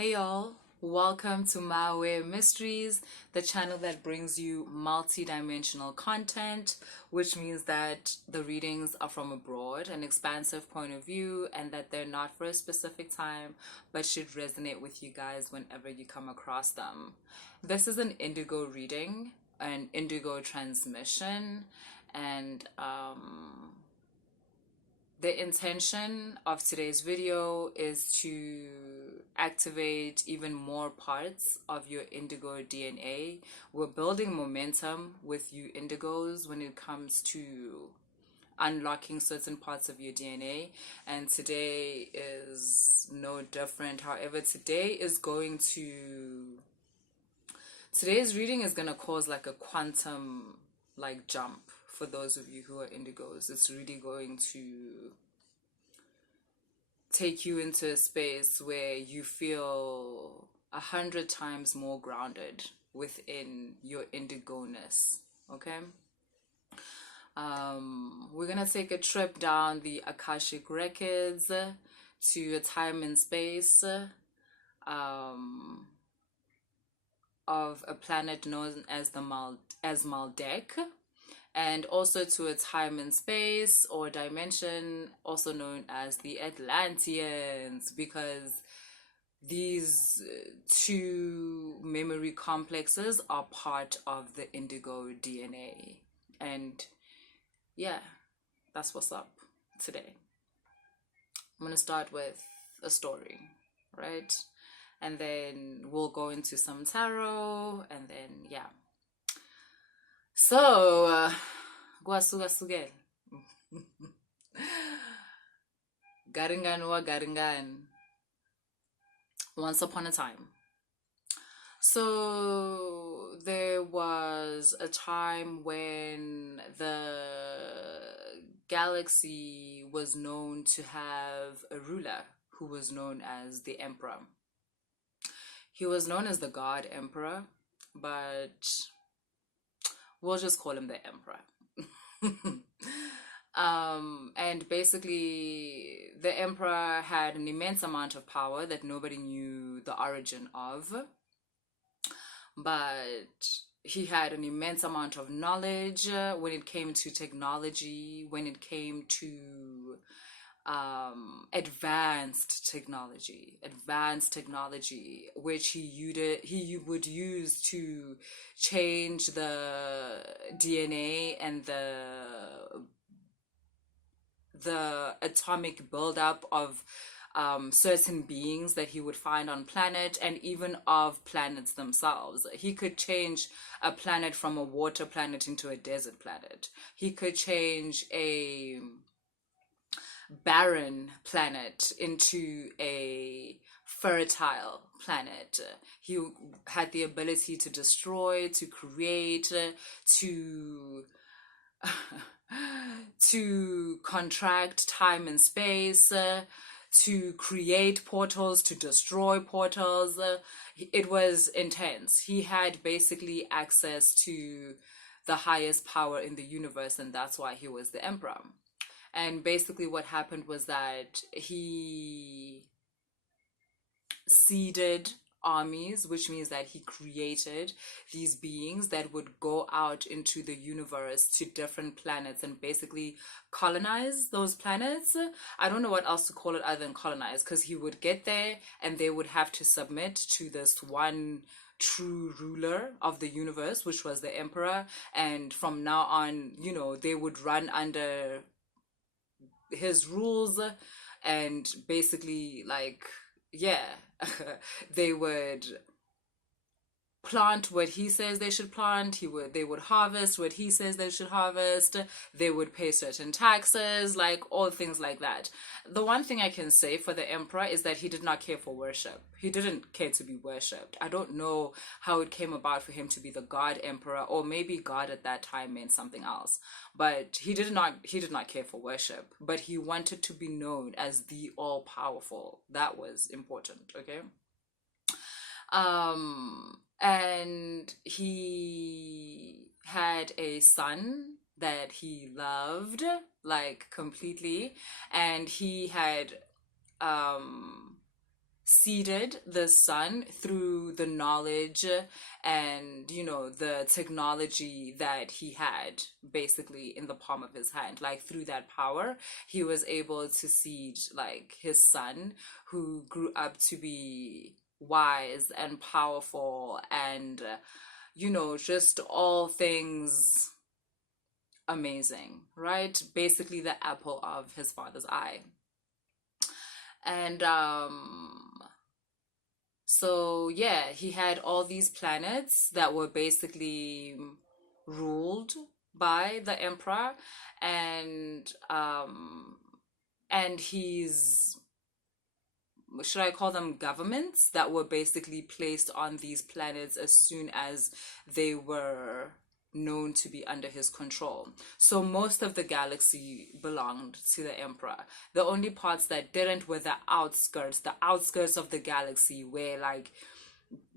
Hey y'all, welcome to My Way Mysteries, the channel that brings you multi-dimensional content, which means that the readings are from a broad and expansive point of view and that they're not for a specific time but should resonate with you guys whenever you come across them. This is an indigo reading, an indigo transmission, and the intention of today's video is to activate even more parts of your indigo DNA. We're building momentum with you indigos when it comes to unlocking certain parts of your DNA, and today is no different. However, today's reading is going to cause like a quantum like jump. For those of you who are indigos, it's really going to take you into a space where you feel 100 times more grounded within your indigo-ness. Okay, we're gonna take a trip down the Akashic records to a time and space of a planet known as Maldec, and also to a time and space or dimension also known as the Atlanteans, because these two memory complexes are part of the indigo DNA. And yeah, that's what's up today. I'm gonna start with a story, right? And then we'll go into some tarot, and then yeah. So, Gwasugasugel. Garingan wa Garingan. Once upon a time. So, there was a time when the galaxy was known to have a ruler who was known as the Emperor. He was known as the God Emperor, but we'll just call him the Emperor. And basically, the Emperor had an immense amount of power that nobody knew the origin of. But he had an immense amount of knowledge when it came to technology, when it came to advanced technology, which he would use to change the DNA and the atomic buildup of certain beings that he would find on planet, and even of planets themselves. He could change a planet from a water planet into a desert planet. He could change a barren planet into a fertile planet. He had the ability to destroy, to create, to contract time and space, to create portals, to destroy portals. It was intense. He had basically access to the highest power in the universe, and that's why he was the emperor. And basically what happened was that he seeded armies, which means that he created these beings that would go out into the universe to different planets and basically colonize those planets. I don't know what else to call it other than colonize, because he would get there and they would have to submit to this one true ruler of the universe, which was the emperor. And from now on, they would run under his rules, and basically they would plant what he says they should plant. They would harvest what he says they should harvest. They would pay certain taxes, like all things like that. The one thing I can say for the emperor is that he did not care for worship. He didn't care to be worshipped. I don't know how it came about for him to be the God Emperor, or maybe God at that time meant something else. But he did not care for worship. But he wanted to be known as the all-powerful. That was important, okay? And he had a son that he loved like completely, and he had seeded the sun through the knowledge and, you know, the technology that he had basically in the palm of his hand. Like through that power, he was able to seed like his son, who grew up to be wise and powerful and, you know, just all things amazing, right? Basically the apple of his father's eye. And so yeah, he had all these planets that were basically ruled by the emperor, and he's, should I call them governments, that were basically placed on these planets as soon as they were known to be under his control. So most of the galaxy belonged to the emperor. The only parts that didn't were the outskirts of the galaxy, where like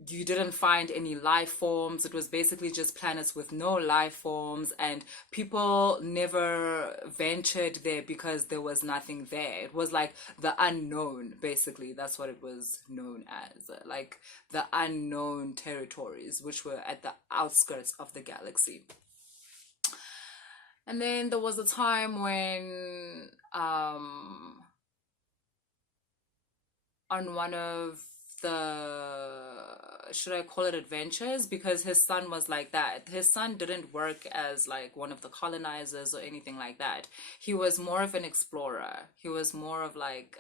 you didn't find any life forms. It was basically just planets with no life forms, and people never ventured there because there was nothing there. It was like the unknown, basically. That's what it was known as, like the unknown territories, which were at the outskirts of the galaxy. And then there was a time when on one of the, should I call it adventures, because his son was like that. His son didn't work as like one of the colonizers or anything like that. He was more of an explorer. He was more of like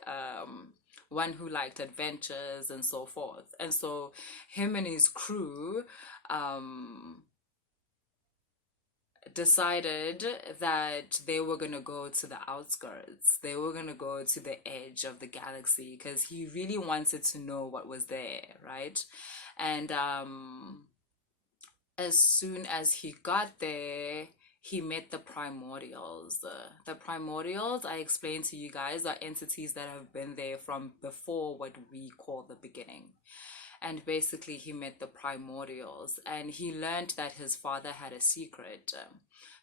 one who liked adventures and so forth. And so him and his crew decided that they were going to go to the outskirts. They were going to go to the edge of the galaxy because he really wanted to know what was there, right? And as soon as he got there, he met the primordials. The primordials, I explained to you guys, are entities that have been there from before what we call the beginning. And basically he met the primordials, and he learned that his father had a secret.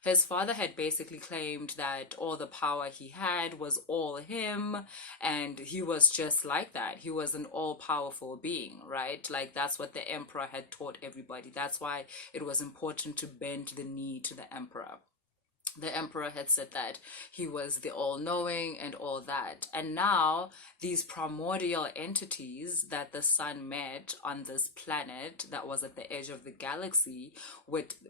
His father had basically claimed that all the power he had was all him, and he was just like that. He was an all-powerful being, right? Like that's what the emperor had taught everybody. That's why it was important to bend the knee to the emperor. The emperor had said that he was the all-knowing and all that. And now these primordial entities that the sun met on this planet that was at the edge of the galaxy,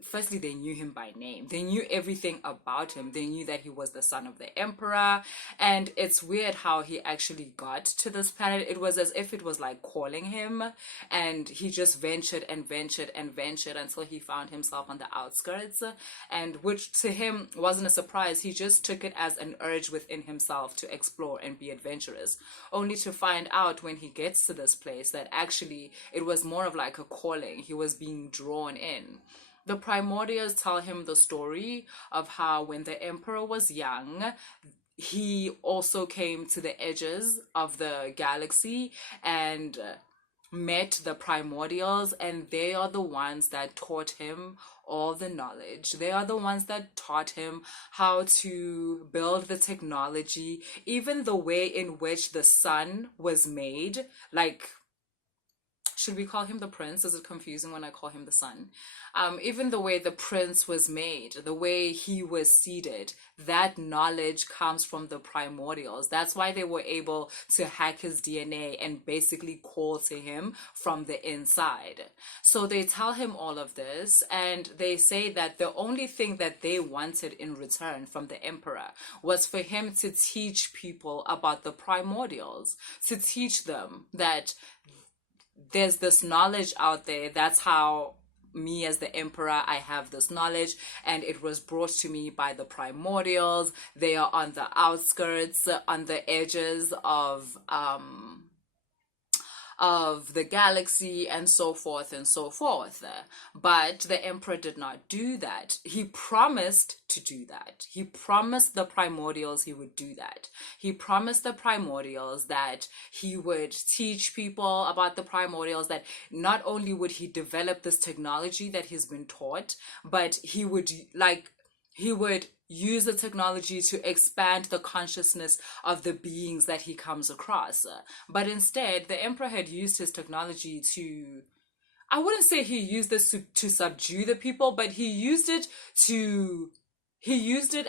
firstly, they knew him by name. They knew everything about him. They knew that he was the son of the emperor. And it's weird how he actually got to this planet. It was as if it was like calling him, and he just ventured and ventured and ventured until he found himself on the outskirts, and which to him wasn't a surprise. He just took it as an urge within himself to explore and be adventurous, only to find out when he gets to this place that actually it was more of like a calling. He was being drawn in. The primordials tell him the story of how when the emperor was young, he also came to the edges of the galaxy and met the primordials, and they are the ones that taught him all the knowledge. They are the ones that taught him how to build the technology, even the way in which the sun was made. Like, should we call him the prince? Is it confusing when I call him the sun? Even the way the prince was made, the way he was seeded, that knowledge comes from the primordials. That's why they were able to hack his DNA and basically call to him from the inside. So they tell him all of this, and they say that the only thing that they wanted in return from the emperor was for him to teach people about the primordials, to teach them that there's this knowledge out there. That's how me as the emperor, I have this knowledge, and it was brought to me by the primordials. They are on the outskirts, on the edges of the galaxy, and so forth and so forth. But the emperor did not do that. He promised to do that. He promised the primordials he would do that. He promised the primordials that he would teach people about the primordials, that not only would he develop this technology that he's been taught, but he would he would use the technology to expand the consciousness of the beings that he comes across. But instead, the emperor had used his technology to, I wouldn't say he used this to subdue the people, but he used it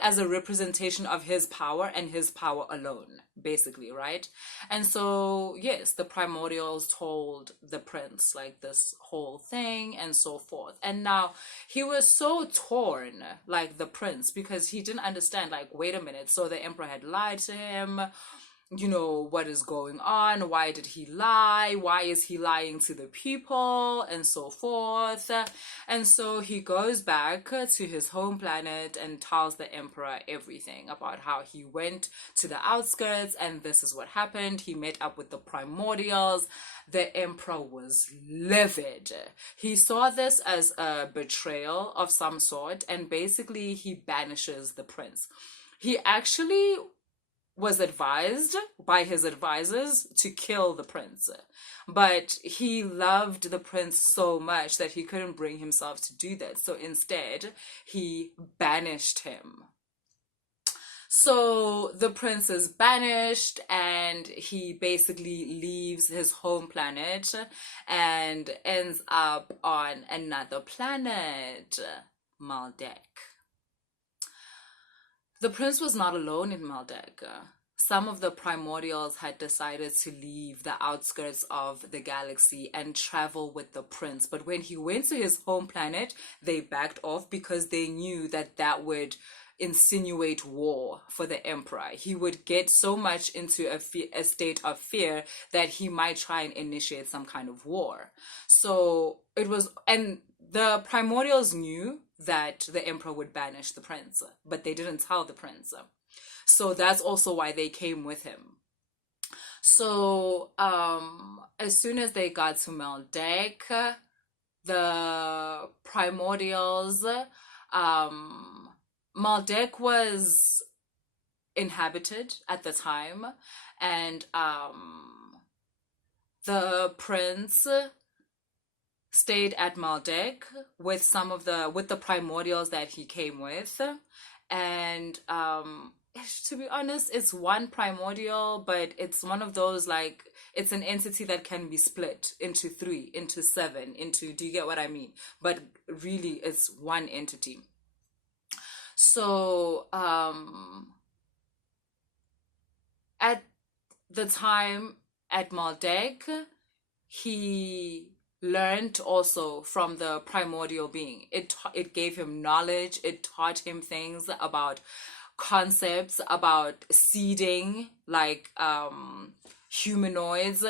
as a representation of his power and his power alone, basically, right? And so, yes, the primordials told the prince like this whole thing and so forth. And now he was so torn, like the prince, because he didn't understand, like, wait a minute, so the emperor had lied to him. What is going on? Why did he lie? Why is he lying to the people? And so forth. And so he goes back to his home planet and tells the emperor everything about how he went to the outskirts and this is what happened. He met up with the primordials. The emperor was livid. He saw this as a betrayal of some sort, and basically he banishes the prince. He actually was advised by his advisors to kill the prince, but he loved the prince so much that he couldn't bring himself to do that. So instead, he banished him. So the prince is banished and he basically leaves his home planet and ends up on another planet, Maldec. The prince was not alone in Maldec. Some of the primordials had decided to leave the outskirts of the galaxy and travel with the prince. But when he went to his home planet, they backed off because they knew that that would insinuate war for the emperor. He would get so much into a state of fear that he might try and initiate some kind of war. So it was, and the primordials knew that the emperor would banish the prince, but they didn't tell the prince. So that's also why they came with him. So as soon as they got to Maldec, the primordials, Maldec was inhabited at the time, and the prince stayed at Maldec with the primordials that he came with. And to be honest, it's one primordial, but it's one of those, like, it's an entity that can be split into 3, into 7, do you get what I mean? But really it's one entity. So at the time at Maldec, he learned also from the primordial being. It gave him knowledge. It taught him things about concepts, about seeding, like humanoids.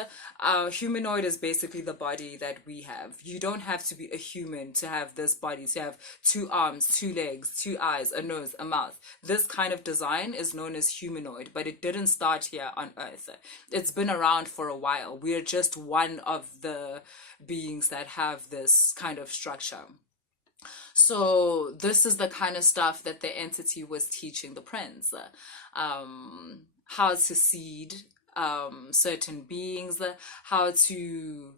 Humanoid is basically the body that we have. You don't have to be a human to have this body, to have 2 arms, 2 legs, 2 eyes, a nose, a mouth. This kind of design is known as humanoid, but it didn't start here on Earth. It's been around for a while. We are just one of the beings that have this kind of structure. So this is the kind of stuff that the entity was teaching the prince. How to seed certain beings, how to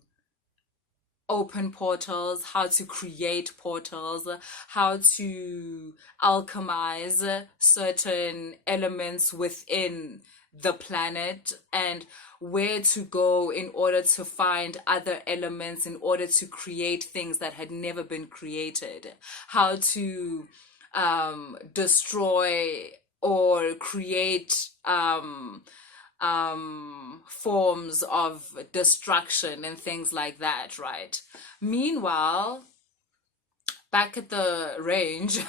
open portals, how to create portals, how to alchemize certain elements within the planet, and where to go in order to find other elements in order to create things that had never been created, how to destroy or create forms of destruction and things like that, right? Meanwhile, back at the range,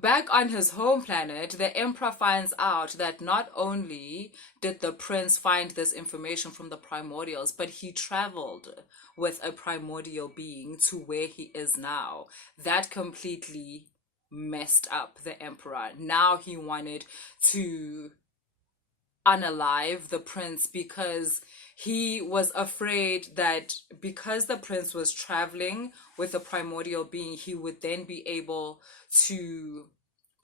back on his home planet, the emperor finds out that not only did the prince find this information from the primordials, but he traveled with a primordial being to where he is now. That completely messed up the emperor. Now he wanted to unalive the prince because he was afraid that because the prince was traveling with a primordial being, he would then be able to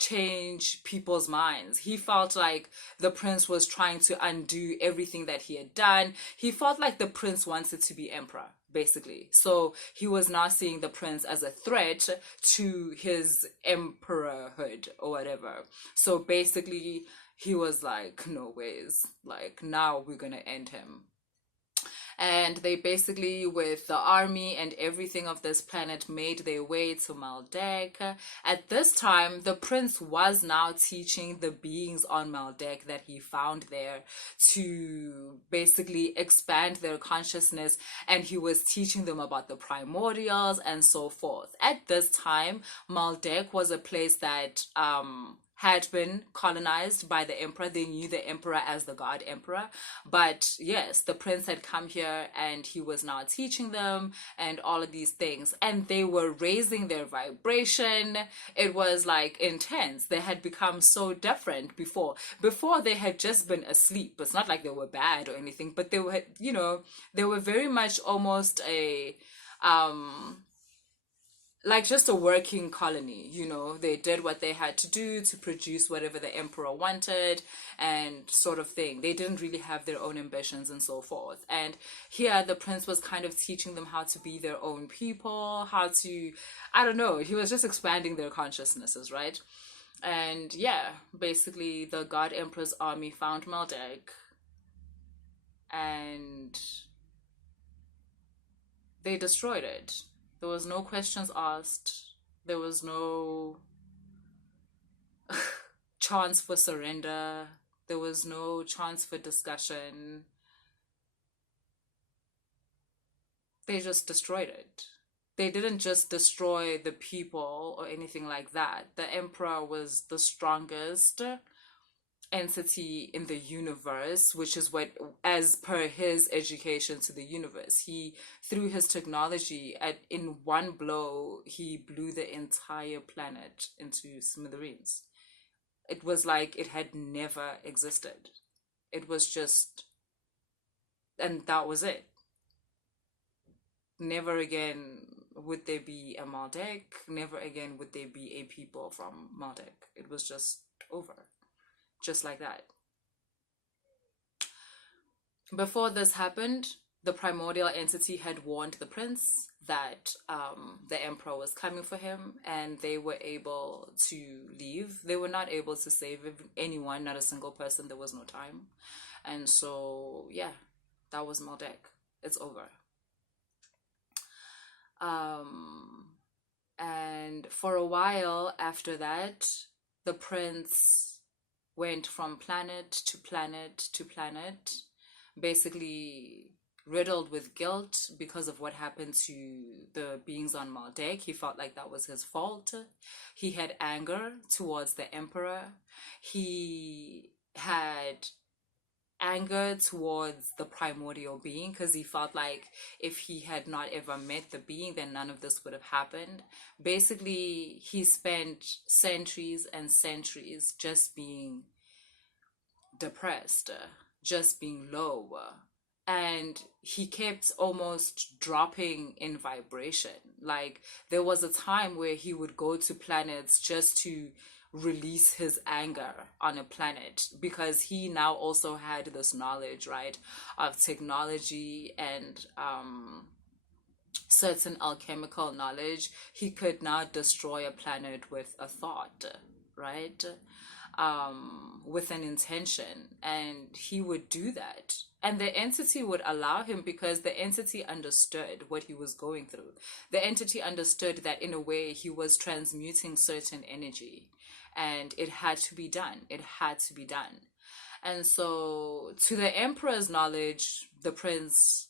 change people's minds. He felt like the prince was trying to undo everything that he had done. He felt like the prince wanted to be emperor, basically. So he was now seeing the prince as a threat to his emperorhood or whatever. So basically, he was like, no ways. Like, now we're gonna end him. And they basically, with the army and everything of this planet, made their way to Maldec. At this time, the prince was now teaching the beings on Maldec that he found there to basically expand their consciousness, and he was teaching them about the primordials and so forth. At this time, Maldec was a place that had been colonized by the emperor. They knew the emperor as the god emperor. But yes, the prince had come here and he was now teaching them and all of these things. And they were raising their vibration. It was like intense. They had become so different before. Before they had just been asleep. It's not like they were bad or anything, but they were, you know, they were very much almost a like just a working colony. You know, they did what they had to do to produce whatever the emperor wanted and sort of thing. They didn't really have their own ambitions and so forth. And here the prince was kind of teaching them how to be their own people, how to, I don't know, he was just expanding their consciousnesses, right? And yeah, basically the god emperor's army found Maldec and they destroyed it. There was no questions asked. There was no chance for surrender. There was no chance for discussion. They just destroyed it. They didn't just destroy the people or anything like that. The emperor was the strongest entity in the universe, which is what, as per his education to the universe, he, through his technology, in one blow he blew the entire planet into smithereens. It was like it had never existed. It was just, and that was it. Never again would there be a Maldec. Never again would there be a people from Maldec. It was just over. Just like that. Before this happened, the primordial entity had warned the prince that the emperor was coming for him, and they were able to leave. They were not able to save anyone, not a single person. There was no time. And so, yeah, that was Maldec. It's over. And for a while after that, the prince went from planet to planet to planet, basically riddled with guilt because of what happened to the beings on Maldec. He felt like that was his fault. He had anger towards the emperor. He had anger towards the primordial being because he felt like if he had not ever met the being, then none of this would have happened. Basically, he spent centuries and centuries just being depressed, just being low, and he kept almost dropping in vibration. Like, there was a time where he would go to planets just to release his anger on a planet, because he now also had this knowledge, right, of technology and certain alchemical knowledge. He could now destroy a planet with a thought, right, with an intention, and he would do that, and the entity would allow him, because the entity understood what he was going through. The entity understood that in a way he was transmuting certain energy, and it had to be done. It had to be done. And so, to the emperor's knowledge, the prince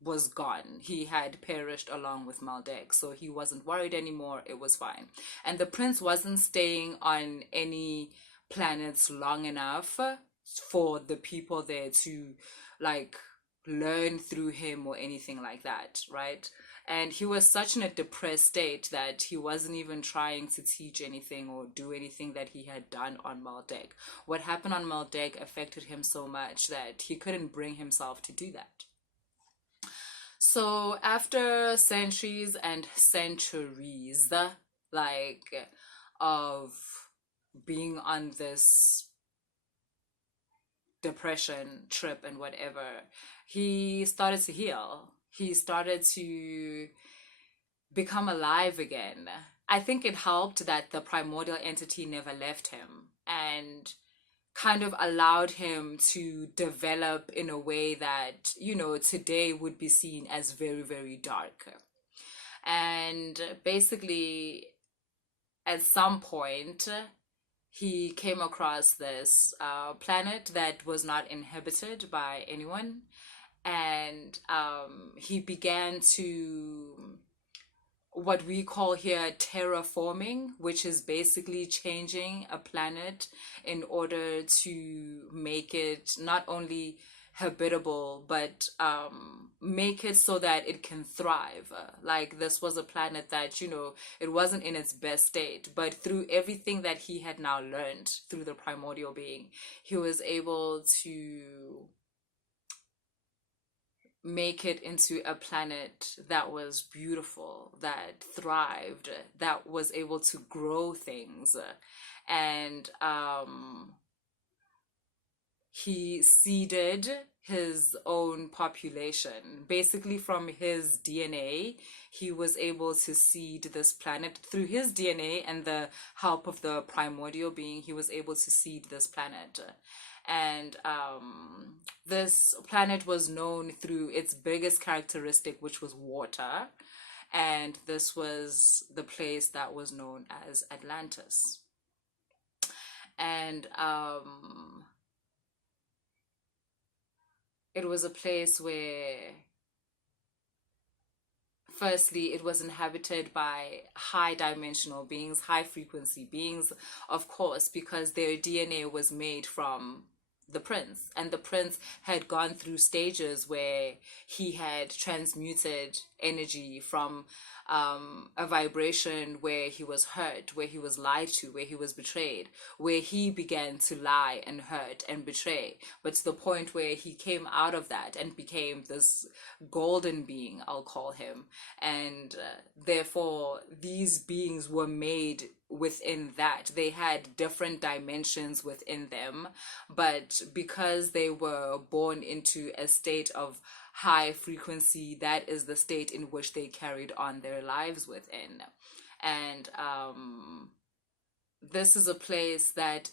was gone. He had perished along with Maldec, so he wasn't worried anymore. It was fine. And the prince wasn't staying on any planets long enough for the people there to like learn through him or anything like that, right? And he was such in a depressed state that he wasn't even trying to teach anything or do anything that he had done on Maldec. What happened on Maldec affected him so much that he couldn't bring himself to do that. So after centuries and centuries, like, of being on this depression trip and whatever, he started to heal. He started to become alive again. I think it helped that the primordial entity never left him and kind of allowed him to develop in a way that, you know, today would be seen as very, very dark. And basically, at some point, he came across this planet that was not inhabited by anyone. And he began to what we call here terraforming, which is basically changing a planet in order to make it not only habitable but make it so that it can thrive. Like, this was a planet that, you know, it wasn't in its best state, but through everything that he had now learned through the primordial being, he was able to make it into a planet that was beautiful, that thrived, that was able to grow things. And he seeded his own population. Basically, from his DNA, he was able to seed this planet. Through his DNA and the help of the primordial being, he was able to seed this planet. And this planet was known through its biggest characteristic, which was water. And this was the place that was known as Atlantis. And it was a place where, firstly, it was inhabited by high dimensional beings, high frequency beings, of course, because their DNA was made from the prince. And the prince had gone through stages where he had transmuted energy from a vibration where he was hurt, where he was lied to, where he was betrayed, where he began to lie and hurt and betray, but to the point where he came out of that and became this golden being, I'll call him. And therefore, these beings were made within that. They had different dimensions within them, but because they were born into a state of high frequency, that is the state in which they carried on their lives within. And this is a place that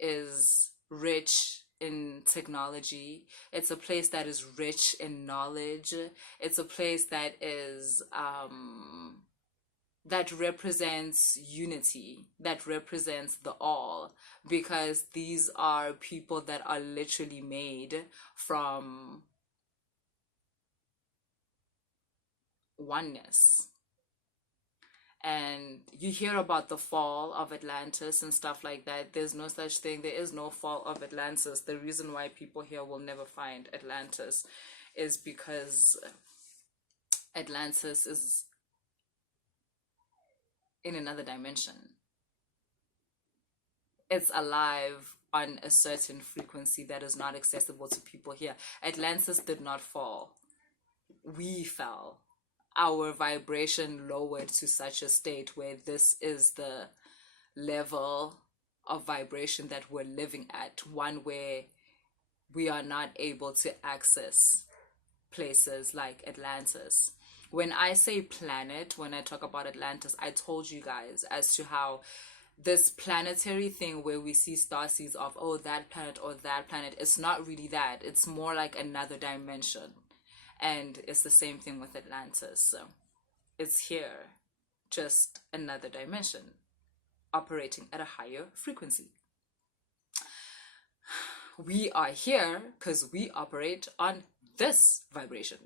is rich in technology. It's a place that is rich in knowledge. It's a place that is that represents unity, that represents the all, because these are people that are literally made from oneness. And you hear about the fall of Atlantis and stuff like that. There's no such thing. There is no fall of Atlantis. The reason why people here will never find Atlantis is because Atlantis is in another dimension. It's alive on a certain frequency that is not accessible to people here. Atlantis did not fall. We fell. Our vibration lowered to such a state where this is the level of vibration that we're living at, one where we are not able to access places like Atlantis. When I say planet, when I talk about Atlantis, I told you guys as to how this planetary thing where we see starseeds of, oh, that planet or that planet, it's not really that. It's more like another dimension. And it's the same thing with Atlantis. So it's here, just another dimension, operating at a higher frequency. We are here because we operate on this vibration,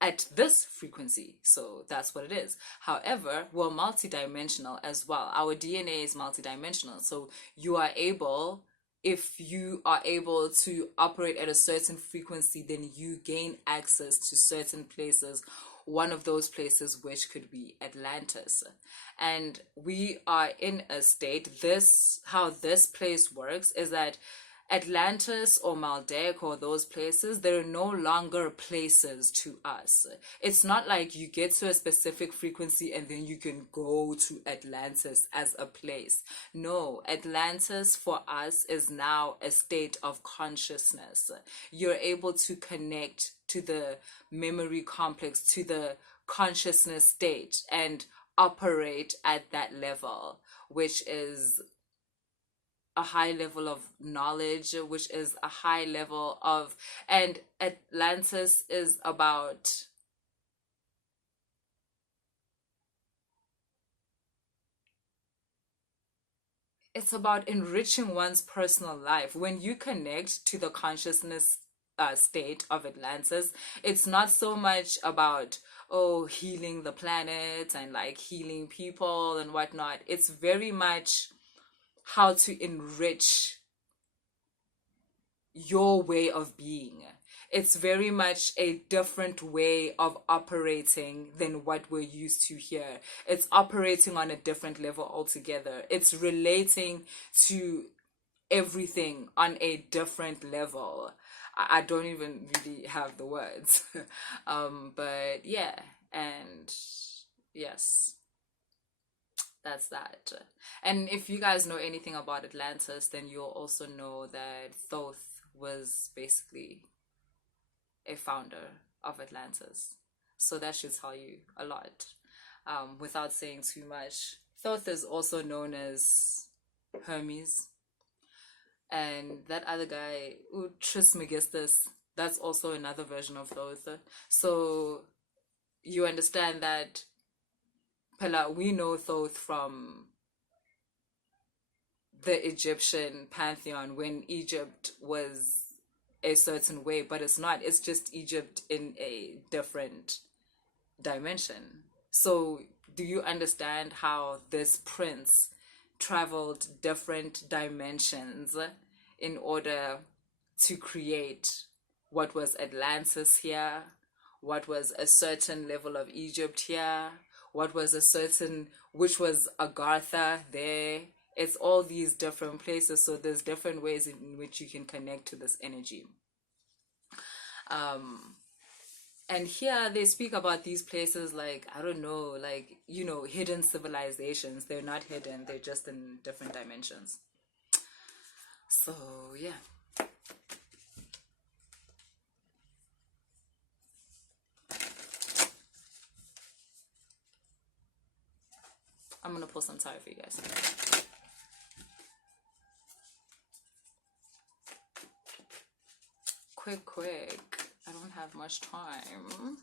at this frequency. So that's what it is. However, we're multidimensional as well. Our DNA is multidimensional. So you are able, if you are able to operate at a certain frequency, then you gain access to certain places. One of those places which could be Atlantis. And we are in a state, how this place works is that Atlantis or Maldec or those places, they're no longer places to us. It's not like you get to a specific frequency and then you can go to Atlantis as a place. No, Atlantis for us is now a state of consciousness. You're able to connect to the memory complex, to the consciousness state, and operate at that level, which is a high level of knowledge, which is a high level of, and Atlantis is about it's about enriching one's personal life. When you connect to the consciousness state of Atlantis, it's not so much about, oh, healing the planet and like healing people and whatnot. It's very much how to enrich your way of being. It's very much a different way of operating than what we're used to here. It's operating on a different level altogether. It's relating to everything on a different level. I don't even really have the words. But yeah, and yes, that's that. And if you guys know anything about Atlantis, then you'll also know that Thoth was basically a founder of Atlantis. So that should tell you a lot. Without saying too much, Thoth is also known as Hermes. And that other guy, Trismegistus, that's also another version of Thoth. So you understand that we know Thoth from the Egyptian pantheon when Egypt was a certain way, but it's not. It's just Egypt in a different dimension. So do you understand how this prince traveled different dimensions in order to create what was Atlantis here, what was a certain level of Egypt here, what was a certain, which was Agartha there. It's all these different places, so there's different ways in which you can connect to this energy. And here they speak about these places like, I don't know, like, you know, hidden civilizations. They're not hidden, they're just in different dimensions. So yeah. I'm gonna pull some tarot for you guys. Quick. I don't have much time.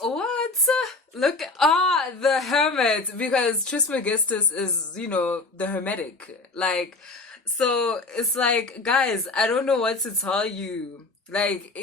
What? Look, the hermit, because Trismegistus is, you know, the hermetic. Like, so it's like, guys, I don't know what to tell you. Like,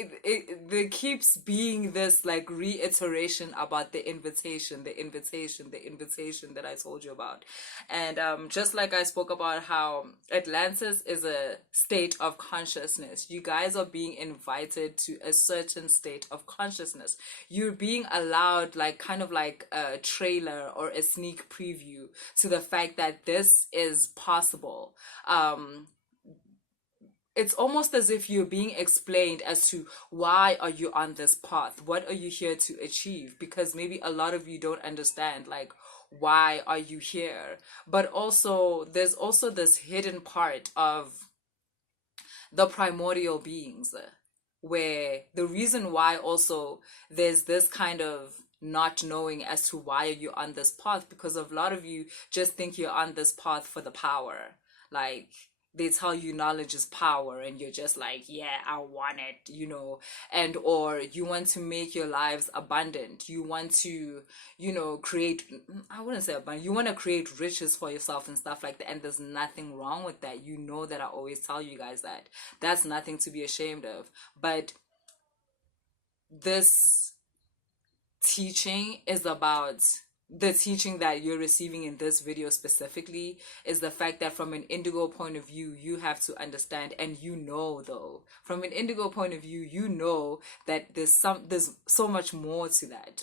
there keeps being this like reiteration about the invitation that I told you about. And just like I spoke about how Atlantis is a state of consciousness, you guys are being invited to a certain state of consciousness. You're being allowed, like, kind of like a trailer or a sneak preview to the fact that this is possible. It's almost as if you're being explained as to why are you on this path, what are you here to achieve, because maybe a lot of you don't understand, like, why are you here. But also there's also this hidden part of the primordial beings, where the reason why also there's this kind of not knowing as to why are you on this path, because a lot of you just think you're on this path for the power. Like, they tell you knowledge is power and you're just like, yeah, I want it, you know. And or you want to make your lives abundant, you want to, you know, create, I wouldn't say abundant, you want to create riches for yourself and stuff like that. And there's nothing wrong with that. You know that I always tell you guys that that's nothing to be ashamed of. But this teaching is about the teaching that you're receiving in this video specifically is the fact that from an indigo point of view, you have to understand, and though, from an indigo point of view, that there's so much more to that.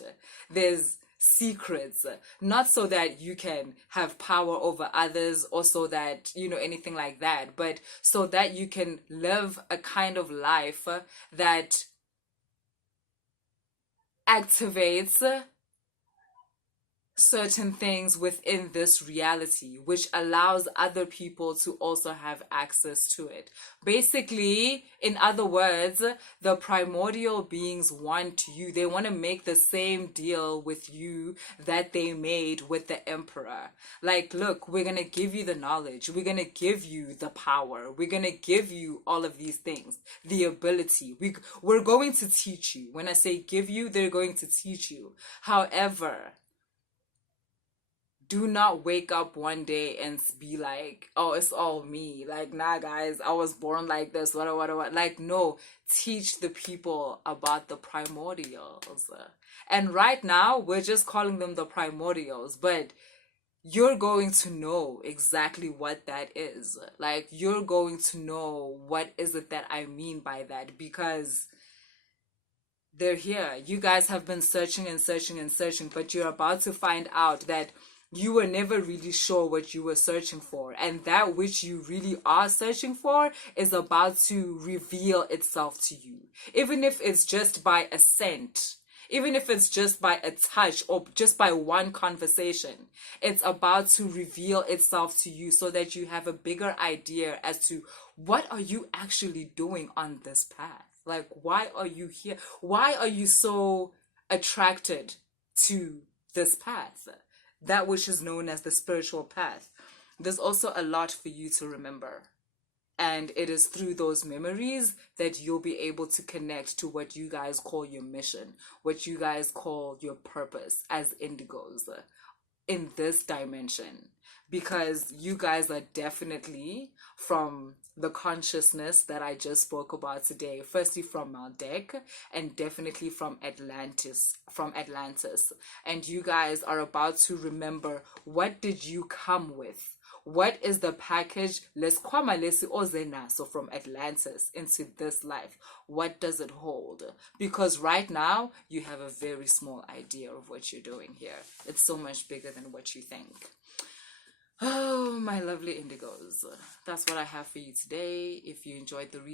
There's secrets, not so that you can have power over others or so that, anything like that, but so that you can live a kind of life that activates certain things within this reality, which allows other people to also have access to it. Basically, in other words, the primordial beings they want to make the same deal with you that they made with the emperor. Like, look, we're going to give you the knowledge. We're going to give you the power. We're going to give you all of these things, the ability. We're going to teach you. When I say give you, they're going to teach you. However, do not wake up one day and be like, oh, it's all me. Like, nah, guys, I was born like this. What. Like, no, teach the people about the primordials. And right now, we're just calling them the primordials, but you're going to know exactly what that is. Like, you're going to know what is it that I mean by that, because they're here. You guys have been searching and searching and searching, but you're about to find out that you were never really sure what you were searching for, and that which you really are searching for is about to reveal itself to you, even if it's just by a scent, even if it's just by a touch, or just by one conversation. It's about to reveal itself to you so that you have a bigger idea as to what are you actually doing on this path. Like, why are you here? Why are you so attracted to this path? That which is known as the spiritual path. There's also a lot for you to remember. And it is through those memories that you'll be able to connect to what you guys call your mission, what you guys call your purpose as indigos in this dimension. Because you guys are definitely from the consciousness that I just spoke about today. Firstly, from Maldec, and definitely from Atlantis. And you guys are about to remember, what did you come with? What is the package? So from Atlantis into this life, what does it hold? Because right now, you have a very small idea of what you're doing here. It's so much bigger than what you think. Oh, my lovely indigos. That's what I have for you today. If you enjoyed the reading,